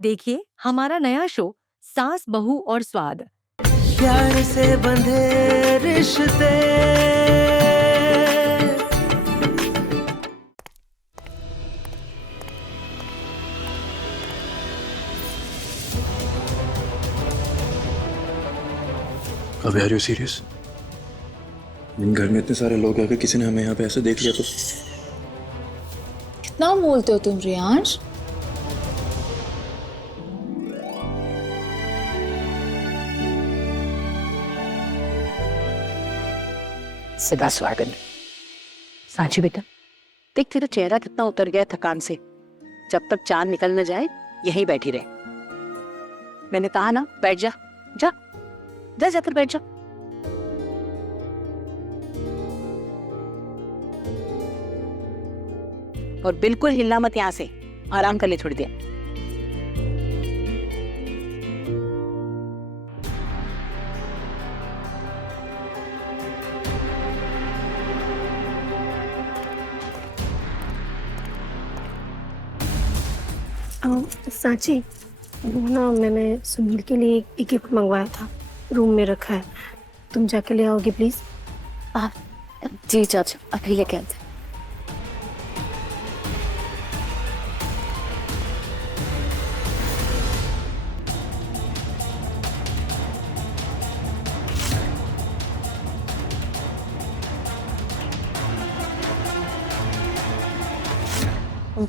देखिए हमारा नया शो सास बहू और स्वाद। प्यार से बंधे रिश्ते। अबे आर यू सीरियस? घर में इतने सारे लोग हैं, अगर किसी ने हमें यहाँ पे ऐसे देख लिया तो? कितना बोलते हो तुम रियांश? सदा स्वागत। सांची बेटा, देख तेरा चेहरा कितना उतर गया थकान से। जब तक चांद निकल न जाए यहीं बैठी रहे। मैंने कहा ना, बैठ जा, जा जा, जाकर बैठ जा। और बिल्कुल हिलना मत यहाँ से, आराम कर ले थोड़ी देर। सांची, वो ना मैंने सुनील के लिए एक गिफ्ट मंगवाया था, रूम में रखा है, तुम जाके ले आओगे प्लीज? जी चाचा, अभी लेके आते।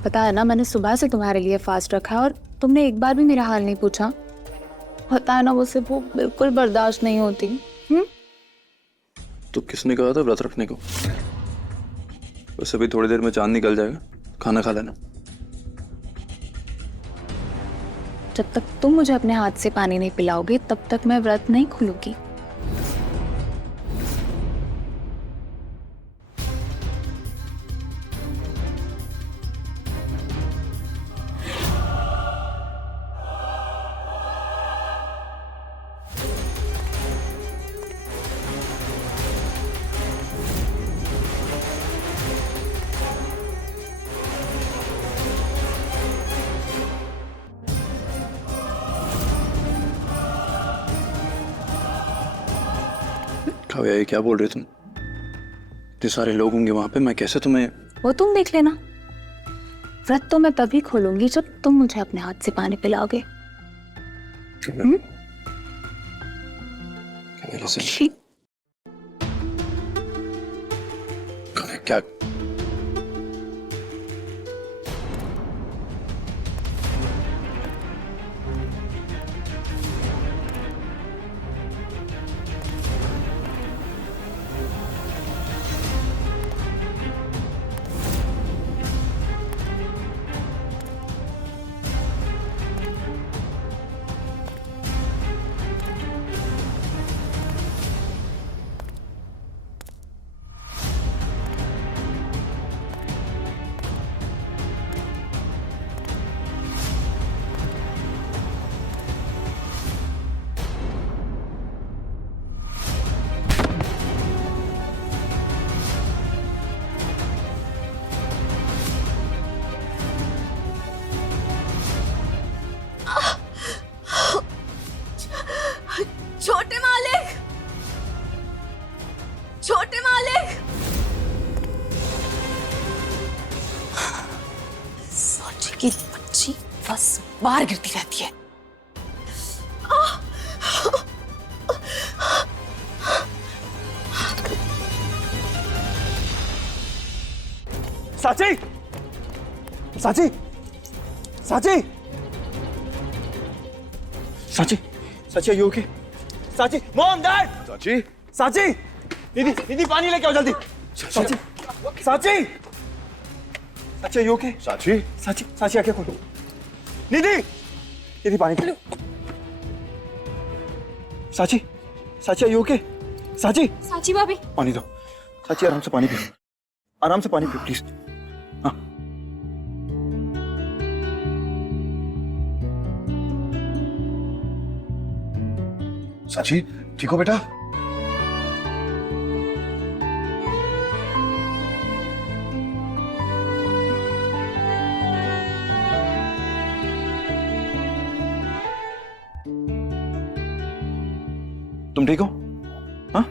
पता है ना, मैंने सुबह से तुम्हारे लिए फास्ट रखा है और तुमने एक बार भी मेरा हाल नहीं पूछा। पता है ना, मुझसे भूख बिल्कुल बर्दाश्त नहीं होती। तो किसने कहा था व्रत रखने को? वैसे भी थोड़ी देर में चांद निकल जाएगा, खाना खा लेना। जब तक तुम मुझे अपने हाथ से पानी नहीं पिलाओगे तब तक मैं व्रत नहीं खोलूंगी। काव्या, ये क्या बोल रहे हो तुम? इतने सारे लोग होंगे वहां पे, मैं कैसे तुम्हें? वो तुम देख लेना। व्रत तो मैं तभी खोलूंगी जब तुम मुझे अपने हाथ से पानी पिलाओगे। क्या? छोटे मालिक, छोटे मालिक। सांची की बच्ची बस बाहर गिरती रहती है। साची, साची, साची, साची, साची, यू ओके? साची, मॉम, डैड। चाची, साची, दीदी, दीदी पानी लेके आओ जल्दी। साची, साची, साची, यू ओके? चाची, साची, साची आंखें खोलो। दीदी, दीदी पानी पी लो। साची, साची, यू ओके? साची, सांची भाभी, पानी दो। साची, आराम से पानी पियो, आराम से पानी पियो प्लीज। हाँ, साची, ठीक हो बेटा? तुम ठीक हो? हाँ?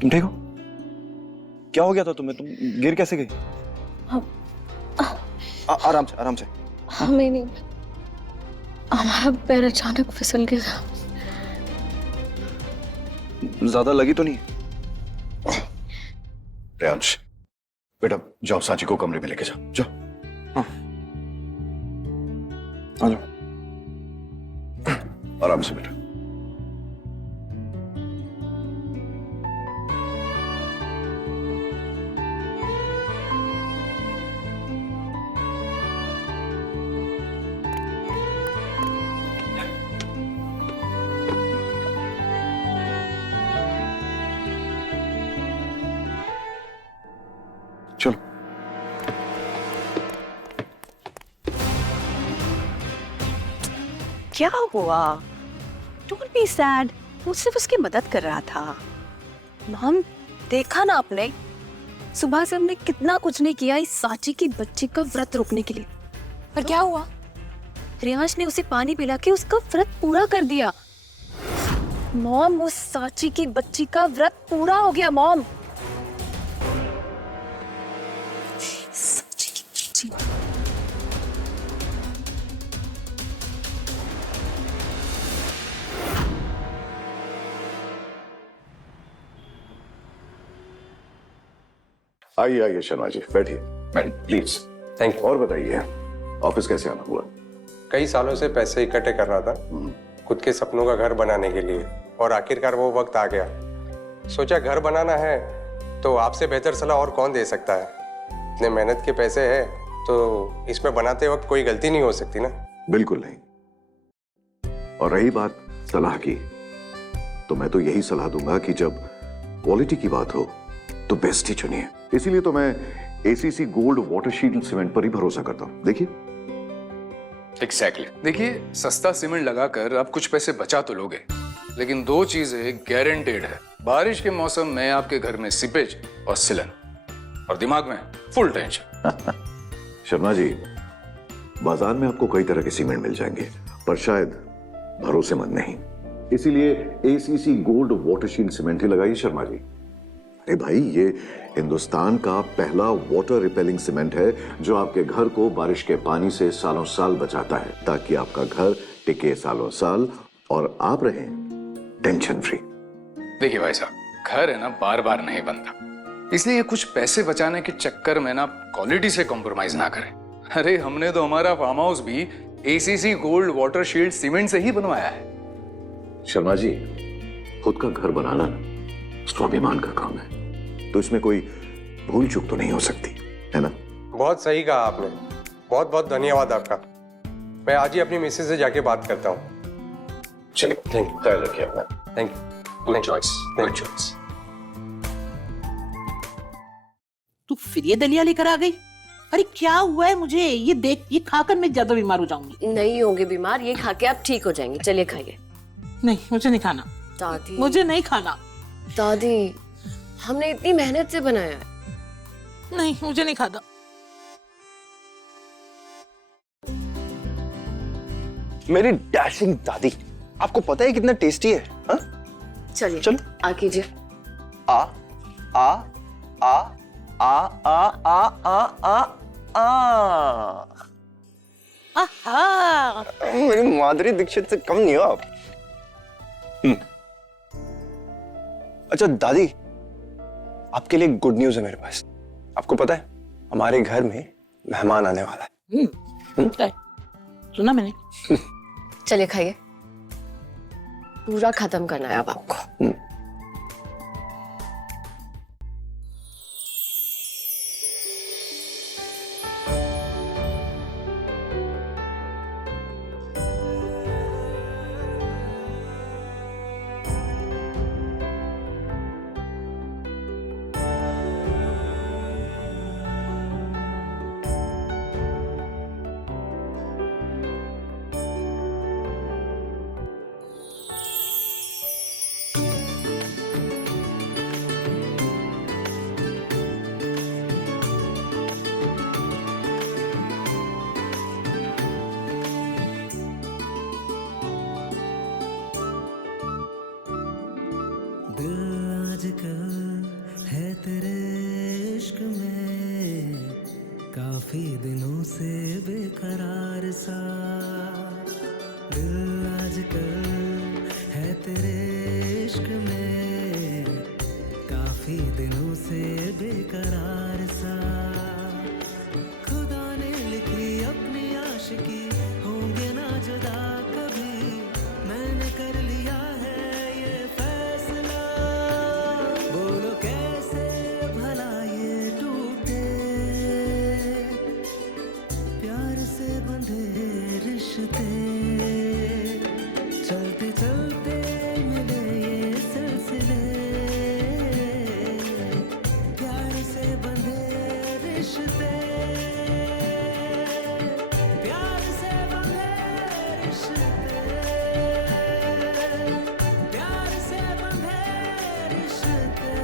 तुम ठीक हो? क्या हो गया था तुम्हें? तुम गिर कैसे गई? आराम से, आराम से। हमें नहीं, हमारा पैर अचानक फिसल गया। ज्यादा लगी तो नहीं? प्रियांश, बेटा जाओ सांची को कमरे में लेके जाओ, जाओ। आ जाओ। आराम से बेटा। चलो। क्या हुआ? Don't be sad. वो सिर्फ उसकी मदद कर रहा था। मॉम, देखा ना आपने, सुबह से हमने कितना कुछ नहीं किया इस सांची की बच्ची का व्रत रोकने के लिए, पर क्या हुआ? रियांश ने उसे पानी पिला के उसका व्रत पूरा कर दिया। मॉम, उस सांची की बच्ची का व्रत पूरा हो गया मॉम। सांची की बच्ची। आइए आइए शर्मा जी, बैठिए प्लीज। Thank you. और बताइए, ऑफिस कैसे आना हुआ? कई सालों से पैसे इकट्ठे कर रहा था खुद के सपनों का घर बनाने के लिए, और आखिरकार वो वक्त आ गया। सोचा घर बनाना है तो आपसे बेहतर सलाह और कौन दे सकता है। इतने मेहनत के पैसे हैं तो इसमें बनाते वक्त कोई गलती नहीं हो सकती ना। बिल्कुल नहीं। और रही बात सलाह की, तो मैं तो यही सलाह दूंगा कि जब क्वालिटी की बात हो तो बेस्ट ही चुनिए। इसीलिए तो मैं ACC gold water shield cement पर ही भरोसा करता हूं। देखिए। एग्जैक्टली। देखिए, सस्ता सीमेंट लगाकर आप कुछ पैसे बचा तो लोगे, लेकिन दो चीजें गारंटेड है। बारिश के मौसम में आपके घर में सीपेज और सिलन, और दिमाग में फुल टेंशन। शर्मा जी, बाजार में आपको कई तरह के सीमेंट मिल जाएंगे, पर शायद भरोसेमंद नहीं। इसीलिए ACC gold water shield cement ही लगाइए शर्मा जी। अरे भाई, ये हिंदुस्तान का पहला वाटर रिपेलिंग सीमेंट है जो आपके घर को बारिश के पानी से सालों साल बचाता है, ताकि आपका घर टिके सालों साल और आप रहें टेंशन फ्री। देखिए भाई साहब, घर है ना बार बार नहीं बनता, इसलिए कुछ पैसे बचाने के चक्कर में ना क्वालिटी से कॉम्प्रोमाइज ना करें। अरे हमने तो हमारा फार्म हाउस भी ACC gold water shield cement से ही बनवाया है। शर्मा जी, खुद का घर बनाना स्वाभिमान का काम है, तो इसमें कोई भूल चूक तो नहीं हो सकती, है ना? बहुत सही कहा आपने, बहुत बहुत धन्यवाद आपका। मैं आज ही अपनी मिसेज से जाके बात करता हूँ। चलिए, थैंक यू। ख्याल रखिए अपना। Thank you. Good choice, good choice. तू फिर ये दलिया लेकर आ गई? अरे क्या हुआ है मुझे? ये देख, ये खाकर मैं ज्यादा बीमार हो जाऊंगी। नहीं होंगे बीमार, ये खा के आप ठीक हो जाएंगे। चलिए खाइए। नहीं, मुझे नहीं खाना। दादी, मुझे नहीं खाना। दादी, हमने इतनी मेहनत से बनाया है। नहीं, मुझे नहीं खाना। मेरी डैशिंग दादी, आपको पता है कितना टेस्टी है? हाँ? चलिए चलो। आ कीजिए। आ आ आ आ आ आ आ आ आ आहा! मेरी माधुरी दीक्षित से कम नहीं हो आप। अच्छा दादी, आपके लिए गुड न्यूज है मेरे पास। आपको पता है हमारे घर में मेहमान आने वाला है। सुना मैंने। चलिए खाइए, पूरा खत्म करना है अब आपको। सा दिल आजकल है तेरे इश्क में काफी दिनों से बेकरार सा खुदा ने लिखी अपनी आशिकी होंगे ना जुदा कभी मैंने कर लिया है ये फैसला बोलो कैसे भला ये टूटे प्यार से बंधे रिश्ते चलते चलते मिले ये सिलसिले प्यार से बंधे रिश्ते प्यार से बंधे रिश्ते प्यार से बंधे रिश्ते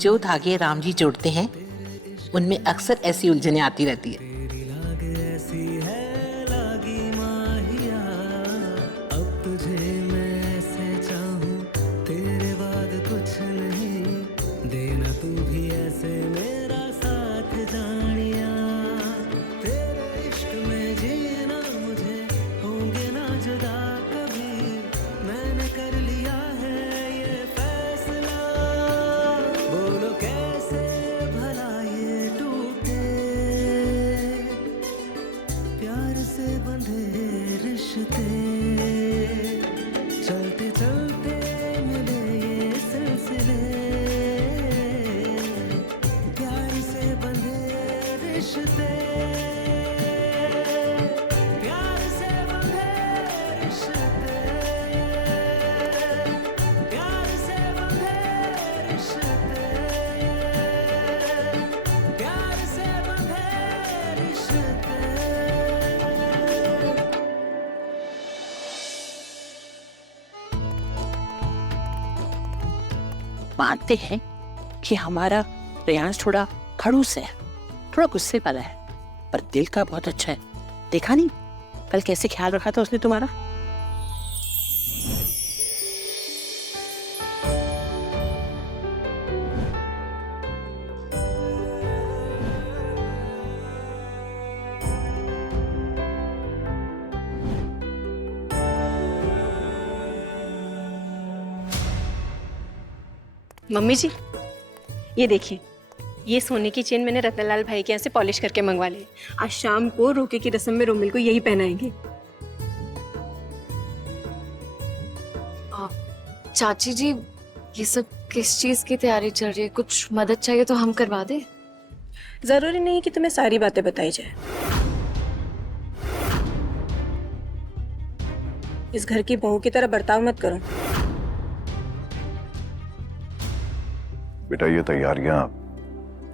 जो धागे राम जी जोड़ते हैं उनमें अक्सर ऐसी उलझनें आती रहती है। लाग ऐसी है लागी माहिया अब तुझे मैं ऐसे चाहूं तेरे बाद कुछ नहीं देना तू भी ऐसे मेरा साथ जानिया तेरे इश्क में जीना मुझे होंगे ना जुदा कभी मैंने कर लिया है ये फैसला बोलो कैसे भला ये टूटे प्यार से बंधे रिश्ते चलते चलते मिले ये सिलसिले प्यार से बंधे रिश्ते प्यार से बंधे रिश्ते प्यार से बंधे रिश्ते प्यार से बंधे रिश्ते मानते हैं कि हमारा रेयांश थोड़ा खड़ूस है, थोड़ा गुस्से वाला है, पर दिल का बहुत अच्छा है। देखा नहीं कल कैसे ख्याल रखा था उसने तुम्हारा। मम्मी जी, ये देखिए, ये सोने की चेन मैंने रतनलाल भाई के यहाँ से पॉलिश करके मंगवा ली। आज शाम को रोके की रस्म में रोमिल को यही पहनाएंगे। चाची जी, ये सब किस चीज की तैयारी चल रही है? कुछ मदद चाहिए तो हम करवा दें। जरूरी नहीं है कि तुम्हें सारी बातें बताई जाए। इस घर की बहू की तरह बर्ताव मत करो। बेटा ये तैयारियां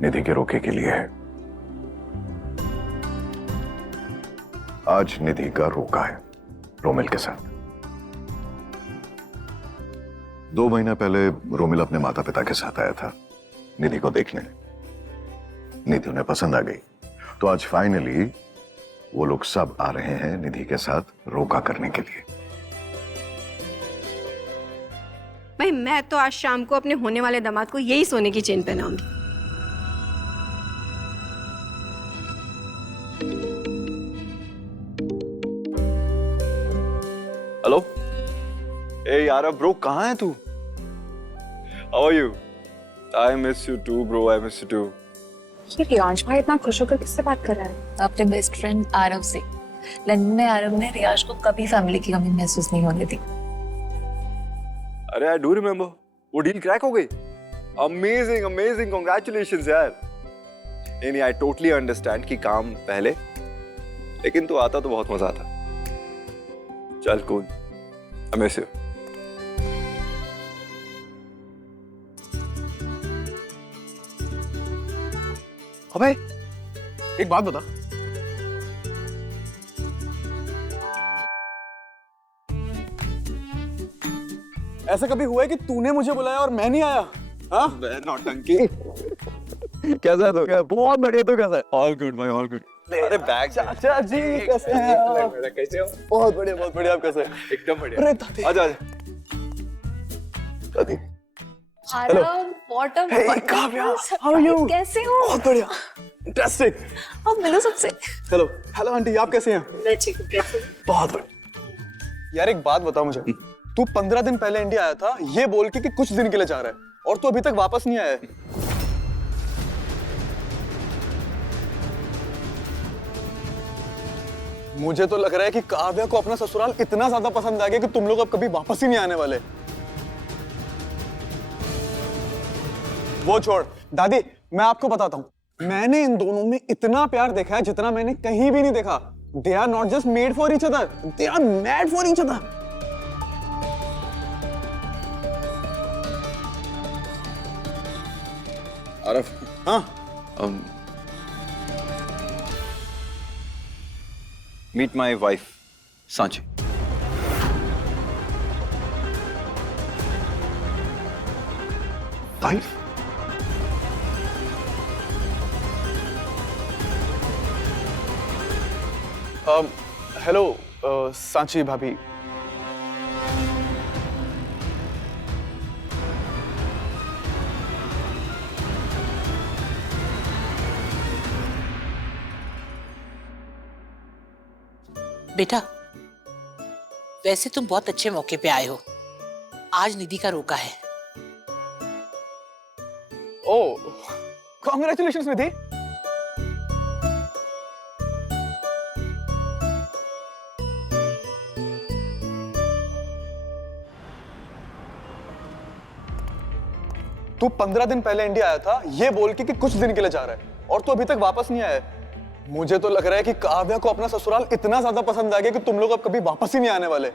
निधि के रोके के लिए है। आज निधि का रोका है रोमिल के साथ। 2 महीना पहले रोमिल अपने माता पिता के साथ आया था निधि को देखने। निधि उन्हें पसंद आ गई, तो आज फाइनली वो लोग सब आ रहे हैं निधि के साथ रोका करने के लिए। भाई मैं तो आज शाम को अपने होने वाले दामाद को यही सोने की चेन पहनाऊंगी। हेलो, ए यार ब्रो, कहाँ है तू? How are you? I miss you too bro, I miss you too. ये रियांश भाई इतना खुश होकर किससे बात कर रहा है? अपने बेस्ट फ्रेंड आरव से। लंदन में आरव ने रियाज को कभी फैमिली की कमी महसूस नहीं होने दी। अरे आई डू रिमेम्बर, वो डील क्रैक हो गई। अमेजिंग अमेजिंग, कांग्रेचुलेशंस यार। नहीं आई टोटली अंडरस्टैंड कि काम पहले, लेकिन तू आता तो बहुत मजा आता। चल कूल, आई मिस यू। अबे एक बात बता, ऐसा कभी हुआ है कि तूने मुझे बुलाया और मैं नहीं आया? हाँ नौटंकी। कैसा है तो? क्या बहुत बढ़िया। तो कैसा है? ऑल गुड भाई, ऑल गुड। अरे बैग चाचा जी कैसे हैं आप? कैसे हो? बहुत बढ़िया आप कैसे हैं? एकदम बढ़िया। अरे दादी आजा आजा। दादी आराम bottom Hey, Kavya, how are you? कैसे हो? बहुत बढ़िया इंटरेस्टिंग। अब मिलो सबसे। हेलो आंटी आप कैसे हैं? मैं ठीक हूँ, कैसे हो? बहुत बढ़िया। यार एक बात बताओ मुझे, तू 15 दिन पहले इंडिया आया था ये बोल के कि कुछ दिन के लिए जा रहा है और तू अभी तक वापस नहीं आया है। मुझे तो लग रहा है कि काव्या को अपना ससुराल इतना ज्यादा पसंद आ गया कि तुम लोग अब कभी वापस ही नहीं आने वाले। वो छोड़ दादी, मैं आपको बताता हूँ, मैंने इन दोनों में इतना प्यार देखा है जितना मैंने कहीं भी नहीं देखा। They are not just made for each other, they are mad for each other. आरफ, हाँ meet my wife, Sanchi. Wife? Hello Sanchi भाभी। बेटा, वैसे तुम बहुत अच्छे मौके पे आए हो। आज निधि का रोका है। ओह, कॉन्ग्रेचुलेशंस निधि। तू 15 दिन पहले इंडिया आया था ये बोल के कि कुछ दिन के लिए जा रहा है और तू अभी तक वापस नहीं आया है। मुझे तो लग रहा है कि काव्या को अपना ससुराल इतना ज्यादा पसंद आ गया कि तुम लोग अब कभी वापस ही नहीं आने वाले।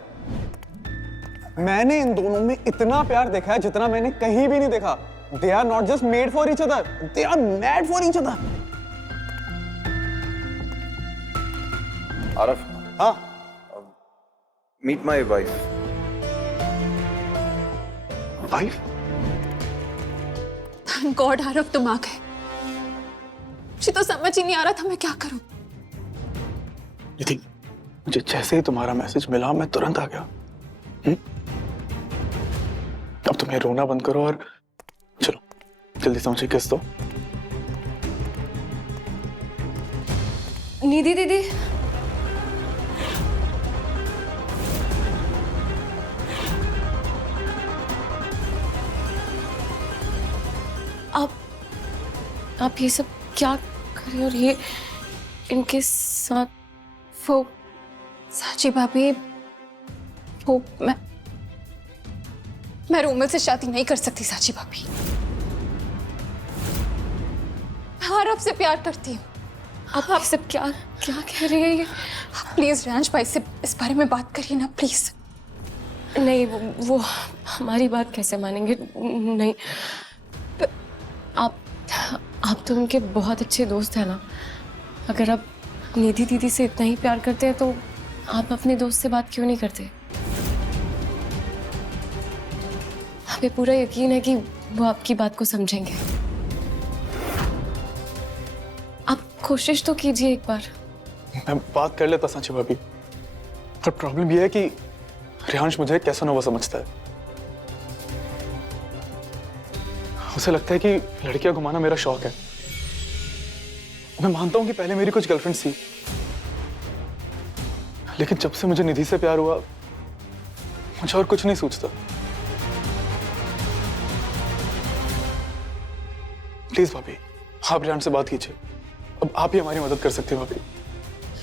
मैंने इन दोनों में इतना प्यार देखा है जितना मैंने कहीं भी नहीं देखा। They are not just made for each other, they are mad for each other. आरफ, हाँ meet my wife. Wife? Thank God Aarav तुम आ गए। मुझे तो समझ ही नहीं आ रहा था मैं क्या करूं। निधि, मुझे जैसे ही तुम्हारा मैसेज मिला मैं तुरंत आ गया। अब तुम्हें रोना बंद करो और चलो जल्दी समझे किस दो। निधि दीदी, आप ये सब क्या कर रहे हो? और ये इनके साथ वो साची भाभी, वो मैं रोमिल से शादी नहीं कर सकती साची भाभी। मैं आरव से प्यार करती हूँ। आप ये सब क्या क्या कह रहे हैं? प्लीज रेंज भाई से इस बारे में बात करिए ना प्लीज। नहीं, वो हमारी बात कैसे मानेंगे? नहीं, आप तो उनके बहुत अच्छे दोस्त हैं ना। अगर आप निधि दीदी से इतना ही प्यार करते हैं तो आप अपने दोस्त से बात क्यों नहीं करते? हमें पूरा यकीन है कि वो आपकी बात को समझेंगे। आप कोशिश तो कीजिए एक बार। मैं बात कर लेता सांची भाभी, पर प्रॉब्लम यह है कि रियांश मुझे कैसा नोवा समझता है। उसे लगता है कि लड़कियां घुमाना मेरा शौक है। मैं मानता हूं कि पहले मेरी कुछ गर्लफ्रेंड्स थी, लेकिन जब से मुझे निधि से प्यार हुआ मुझे और कुछ नहीं सूझता। प्लीज भाभी, आप रियांश से बात कीजिए। अब आप ही हमारी मदद कर सकती हैं भाभी।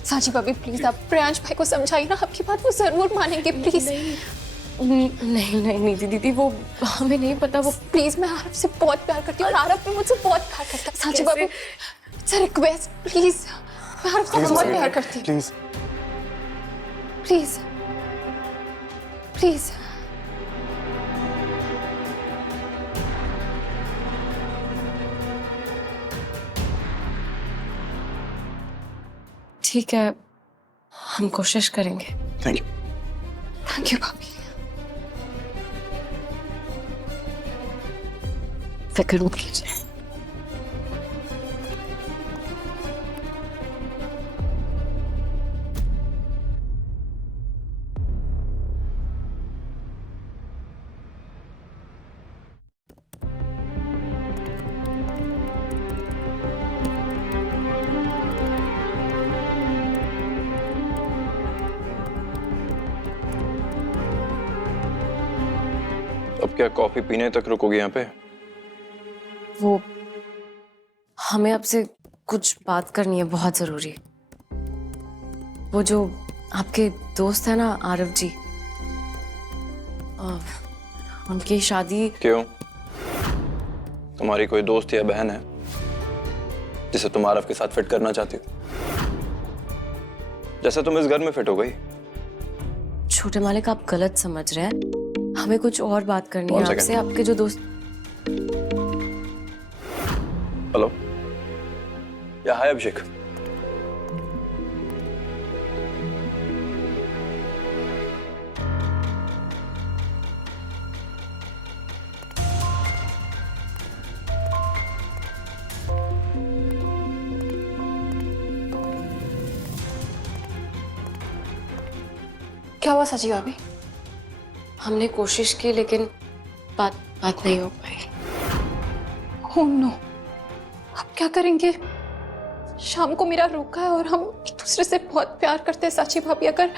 साची भाभी प्लीज आप प्रियांश भाई को समझाइए ना, आपकी बात वो जरूर मानेंगे प्लीज। नहीं निधि दीदी, वो हमें नहीं पता। वो प्लीज, मैं आरव से बहुत प्यार करती हूँ और आरव भी मुझसे बहुत प्यार करता है। साची भाभी, इट्स अ रिक्वेस्ट प्लीज, मैं आरव से बहुत प्यार करती हूँ। Please please please. ठीक है, हम कोशिश करेंगे। थैंक यू भाभी। फिक्र मत कीजिए। अब क्या कॉफी पीने तक रुकोगे यहाँ पे? वो हमें आपसे कुछ बात करनी है, बहुत जरूरी। वो जो आपके दोस्त है ना आरव जी, उनकी शादी। क्यों? तुम्हारी कोई दोस्त या बहन है जिसे तुम आरव के साथ फिट करना चाहती हो, जैसे तुम इस घर में फिट हो गई? छोटे मालिक, आप गलत समझ रहे हैं। हमें कुछ और बात करनी है आपसे। आपके जो दोस्त। हेलो, या हाय अभिषेक। क्या हुआ सची भाभी? हमने कोशिश की लेकिन बात नहीं हो पाई। ओह नो, अब क्या करेंगे? शाम को मेरा रोका है और हम एक दूसरे से बहुत प्यार करते हैं साची भाभी। अगर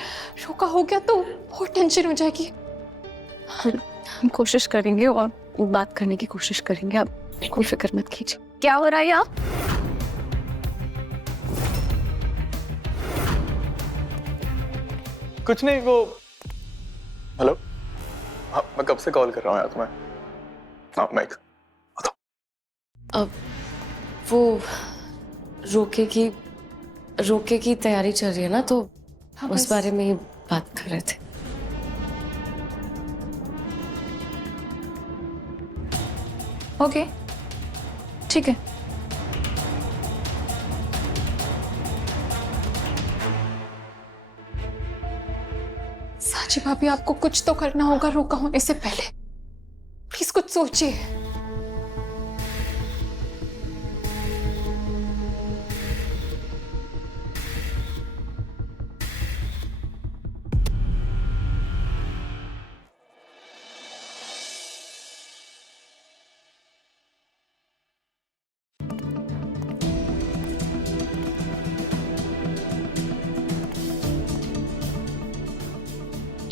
रोका हो गया तो बहुत टेंशन हो जाएगी। हम कोशिश करेंगे और बात करने की कोशिश करेंगे, आप बिल्कुल फिक्र मत कीजिए। क्या हो रहा है आप? कुछ नहीं, वो हेलो। हाँ, मैं कब से कॉल कर रहा हूँ यार तुम्हें। हाँ माइक बताओ। अब वो रोके की तैयारी चल रही है ना, तो उस बारे में ही बात कर रहे थे। ओके, ठीक है। साची भाभी, आपको कुछ तो करना होगा रोका होने से पहले। प्लीज कुछ सोचिए।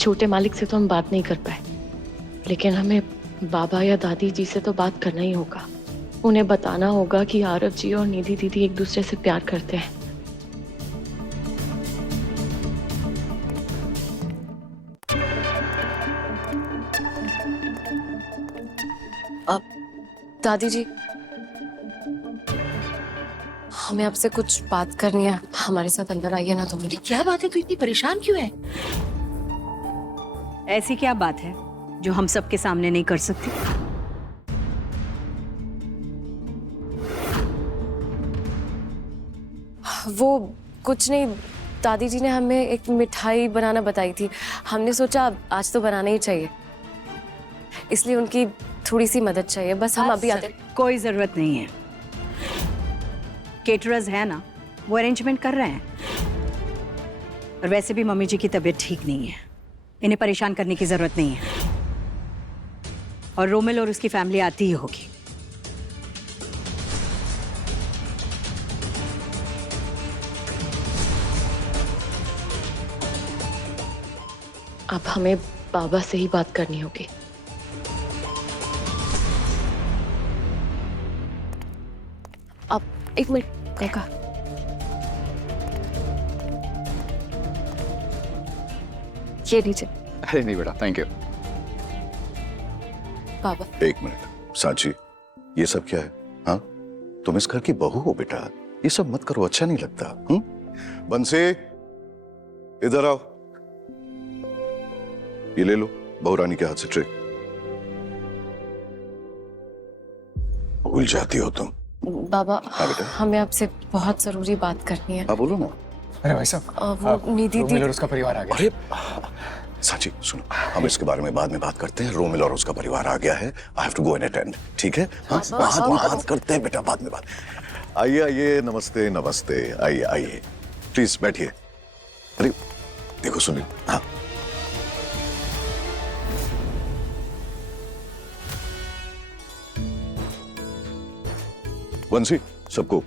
छोटे मालिक से तो हम बात नहीं कर पाए, लेकिन हमें बाबा या दादी जी से तो बात करना ही होगा। उन्हें बताना होगा कि आरव जी और निधि दीदी एक दूसरे से प्यार करते हैं। अब दादी जी, हमें आपसे कुछ बात करनी है। हमारे साथ अंदर आइए ना। तो क्या बात है, तू इतनी परेशान क्यों है? ऐसी क्या बात है जो हम सबके सामने नहीं कर सकते? वो कुछ नहीं, दादी जी ने हमें एक मिठाई बनाना बताई थी। हमने सोचा आज तो बनाना ही चाहिए, इसलिए उनकी थोड़ी सी मदद चाहिए। बस हम अभी आते। कोई जरूरत नहीं है, केटरर्स है ना, वो अरेंजमेंट कर रहे हैं। और वैसे भी मम्मी जी की तबीयत ठीक नहीं है, इन्हें परेशान करने की जरूरत नहीं है। और रोमिल और उसकी फैमिली आती ही होगी। अब हमें बाबा से ही बात करनी होगी। अब एक मिनट काका। ये लीजिए। अरे नहीं बेटा, थैंक यू। बाबा, एक मिनट सांची, ये सब क्या है? हाँ, तुम इस घर की बहू हो बेटा, ये सब मत करो, अच्छा नहीं लगता। बंसी, इधर आओ, ये ले लो बहू रानी के हाथ से ट्रे। भूल जाती हो तुम। बाबा, हाँ बेटा, हमें आपसे बहुत जरूरी बात करनी है। हाँ बोलो ना। अरे भाई साहब, वो निधि दी और उसका परिवार आ गया। अरे सांची सुनो, हम इसके बारे में बाद में बात करते हैं। रोमिल और उसका परिवार आ गया है, I have to go and attend. ठीक है? हाँ, बात करते हैं बेटा, बाद में बात। आइए आइए, नमस्ते नमस्ते, आइए आइए, प्लीज बैठिए। अरे देखो सुनिए, हाँ बंसी, सबको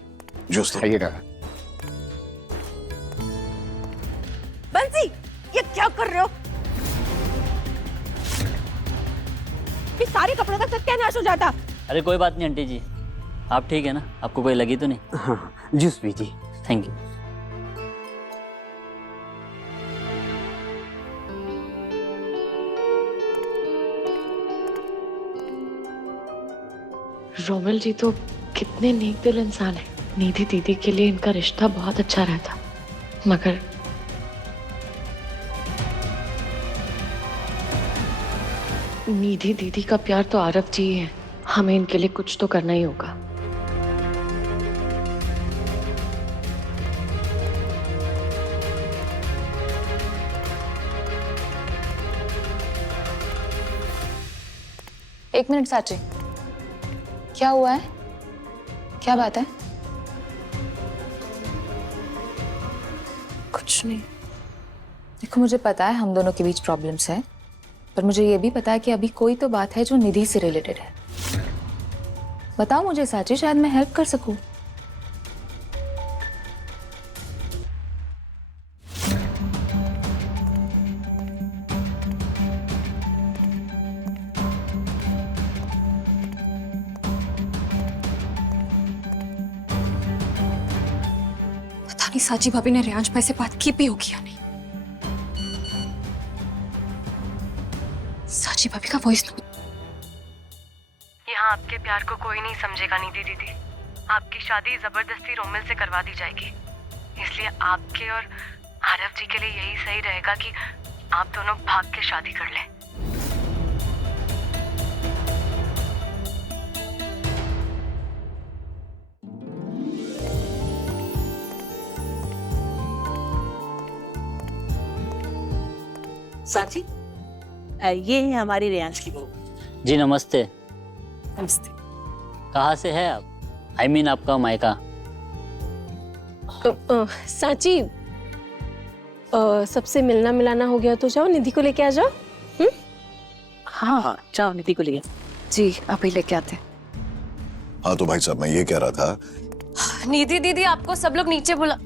जूस दो। आइएगा। बंसी, ये क्या कर रहे हो? ये सारे कपड़ों का सत्यानाश हो जाता। अरे कोई बात नहीं आंटी जी, आप ठीक है ना? आपको कोई लगी तो नहीं? हाँ, जूस पीजिए। Thank you. रोमिल जी तो कितने नेक दिल इंसान है। निधि दीदी के लिए इनका रिश्ता बहुत अच्छा रहता, मगर निधि दीदी का प्यार तो आरव जी ही है। हमें इनके लिए कुछ तो करना ही होगा। एक मिनट साची, क्या हुआ है? क्या बात है? कुछ नहीं। देखो मुझे पता है हम दोनों के बीच प्रॉब्लम्स है, पर मुझे ये भी पता है कि अभी कोई तो बात है जो निधि से रिलेटेड है। बताओ मुझे साची, शायद मैं हेल्प कर सकूं। पता नहीं साची भाभी ने रेयांश भाई से बात की भी होगी या नहीं। साची भाभी का वॉइस नोट। यहाँ आपके प्यार को कोई नहीं समझेगा निधि दीदी। आपकी शादी जबरदस्ती रोमिल से करवा दी जाएगी। इसलिए आपके और आरव जी के लिए यही सही रहेगा कि आप दोनों भाग के शादी कर लें। साची, ये है हमारी रेयांश की बहू। जी नमस्ते। नमस्ते। कहाँ से है आप? I mean आपका मायका? सांची, सबसे मिलना मिलाना हो गया तो जाओ निधि को लेके आ जाओ। हाँ हाँ, जाओ निधि को लिए। जी अभी लेके आते। हाँ तो भाई साहब मैं ये कह रहा था, निधि दीदी आपको सब लोग नीचे बुला।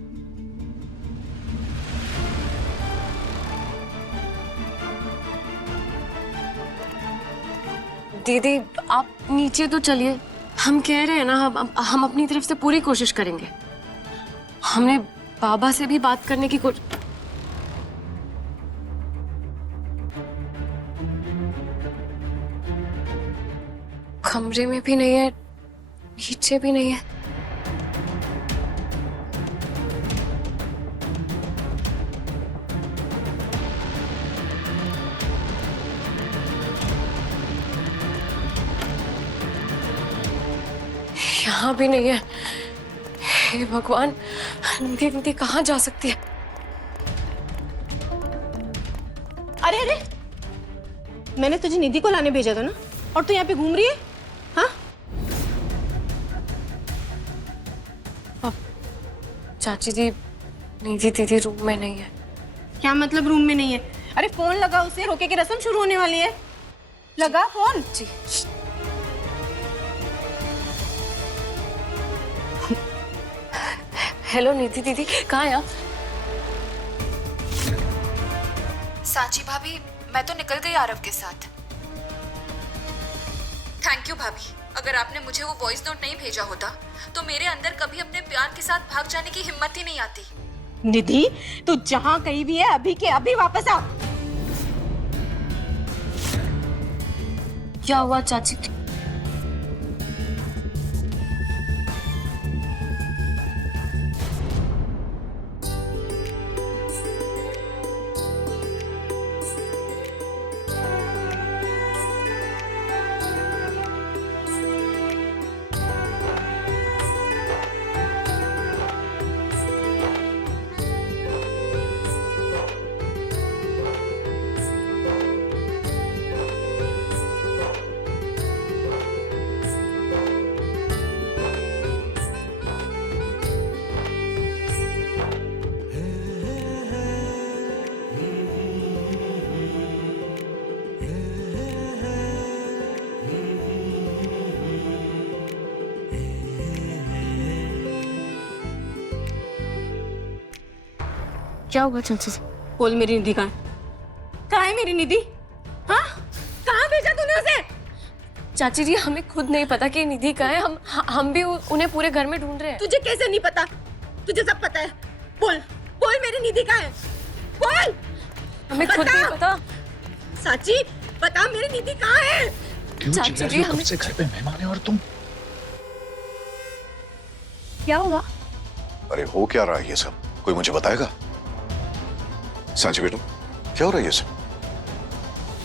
दीदी आप नीचे तो चलिए। हम कह रहे हैं ना, हम अपनी तरफ से पूरी कोशिश करेंगे। हमने बाबा से भी बात करने की कोशिश। कमरे में भी नहीं है, नीचे भी नहीं है। यहाँ भी नहीं है। हे भगवान, निधि दीदी कहाँ जा सकती है? अरे अरे, मैंने तुझे निधि को लाने भेजा था ना, और तू यहाँ पे घूम रही है? हाँ? चाची जी, निधि दीदी रूम में नहीं है। क्या मतलब रूम में नहीं है? अरे फोन लगा उसे, रोके की रस्म शुरू होने वाली है। लगा फोन? जी। हेलो निधि दीदी, कहाँ है आप? साची भाभी, मैं तो निकल गई आरव के साथ। थैंक यू भाभी। अगर आपने मुझे वो वॉइस नोट नहीं भेजा होता तो मेरे अंदर कभी अपने प्यार के साथ भाग जाने की हिम्मत ही नहीं आती। निधि, तू जहाँ कहीं भी है अभी के अभी वापस आ। क्या हुआ चाची? क्या हुआ चाची जी? बोल, मेरी निधि कहाँ है? कहाँ है मेरी निधि? हाँ? कहाँ भेजा तूने उसे? चाची जी हमें खुद नहीं पता कि निधि कहाँ है। हम भी उन्हें पूरे घर में ढूंढ रहे हैं। तुझे कैसे नहीं पता? तुझे सब पता है। बोल बोल, मेरी निधि कहाँ है? बोल। हमें खुद नहीं पता। साची बता, मेरी निधि कहाँ है? चाची जी हमें घर पे मेहमान है और तुम। क्या हुआ? अरे हो क्या रहा है ये सब? कोई मुझे बताएगा? सांची बेटा, क्या हो रहा है ये सब?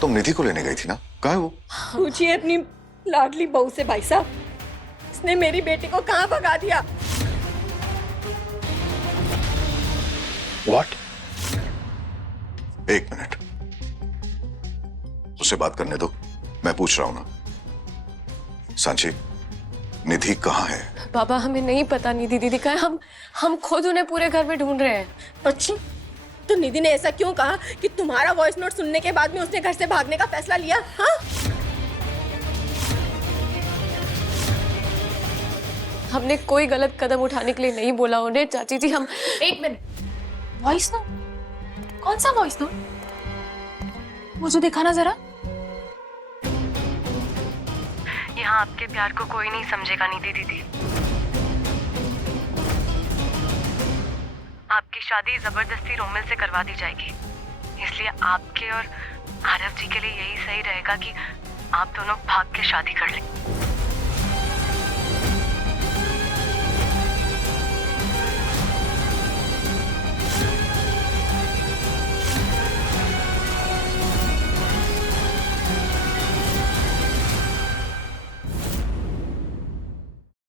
तुम निधि को लेने गई थी ना, कहाँ है वो? पूछिए अपनी लाडली बहू से भाई साहब, इसने मेरी बेटी को कहाँ भगा दिया? What? एक मिनट, उससे बात करने दो, मैं पूछ रहा हूं ना। सांची, निधि कहाँ है? बाबा हमें नहीं पता निधि दीदी कहाँ है। हम खुद उन्हें पूरे घर में ढूंढ रहे हैं। अच्छा, तो निधि ने ऐसा क्यों कहा कि तुम्हारा वॉइस नोट सुनने के बाद में उसने घर से भागने का फैसला लिया? हाँ? हमने कोई गलत कदम उठाने के लिए नहीं बोला उन्हें। चाची जी हम एक मिनट, वॉइस नोट? कौन सा वॉइस नोट? मुझे दिखाना जरा। यहाँ आपके प्यार को कोई नहीं समझेगा निधि दीदी। आपकी शादी जबरदस्ती रोमिल से करवा दी जाएगी, इसलिए आपके और आरव जी के लिए यही सही रहेगा कि आप दोनों भाग के शादी कर लें।